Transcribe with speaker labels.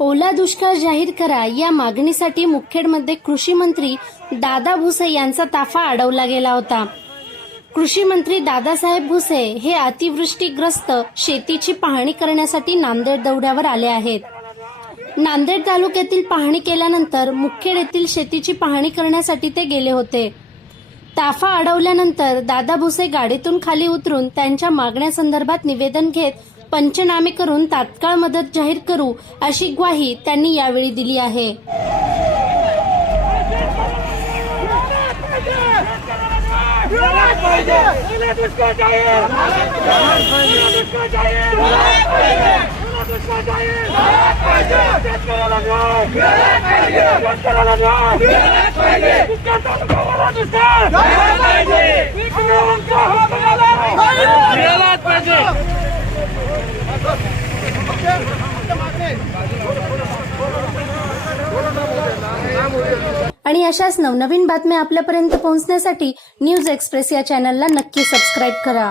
Speaker 1: ओला दुष्काळ जाहीर करा या मागणीसाठी मुखेडमध्ये कृषी मंत्री दादा भुसे यांचा ताफा अडवला गेला होता. कृषी मंत्री दादासाहेब भुसे हे अतिवृष्टीग्रस्त शेतीची पाहणी करण्यासाठी नांदेड दौऱ्यावर आले आहेत. नांदेड तालुक्यातील पाहणी केल्यानंतर मुखेड येथील शेतीची पाहणी करण्यासाठी ते गेले होते. ताफा अडवल्यानंतर दादा भुसे गाडीतून खाली उतरून त्यांच्या मागण्यासंदर्भात निवेदन घेत पंचनामे करून तात्काळ मदत जाहीर करू अशी ग्वाही त्यांनी यावेळी दिली आहे. आणि अशाच नवनवीन बातम्या आपल्यापर्यंत पोहोचण्यासाठी न्यूज एक्सप्रेस या चॅनलला नक्की सबस्क्राईब करा.